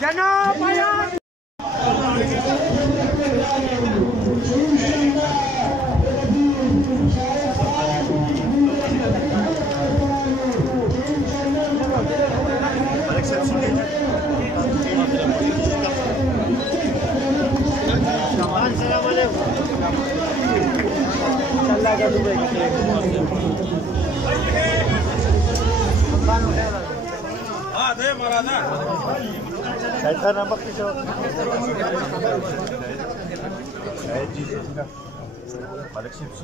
جناب بيان Saya nampak tu. Saya di sini. Balik sini.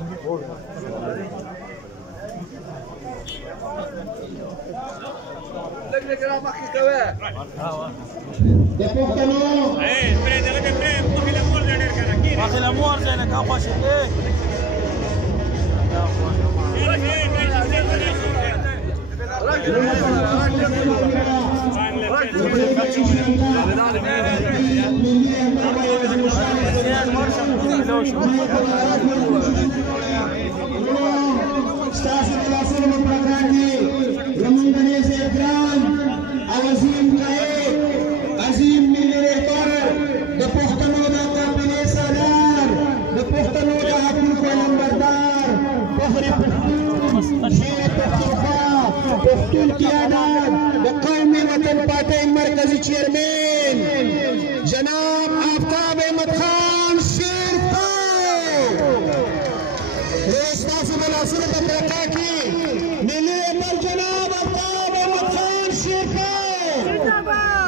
واخي الامور زينك اخوش ايه پختون قیادت وقومی وطن پارٹی مرکزی چیئرمین جناب آفتاب احمد خان شیرپور ریاست ملاسل بطرقہ کی ملی عمل جناب آفتاب احمد خان شیرپور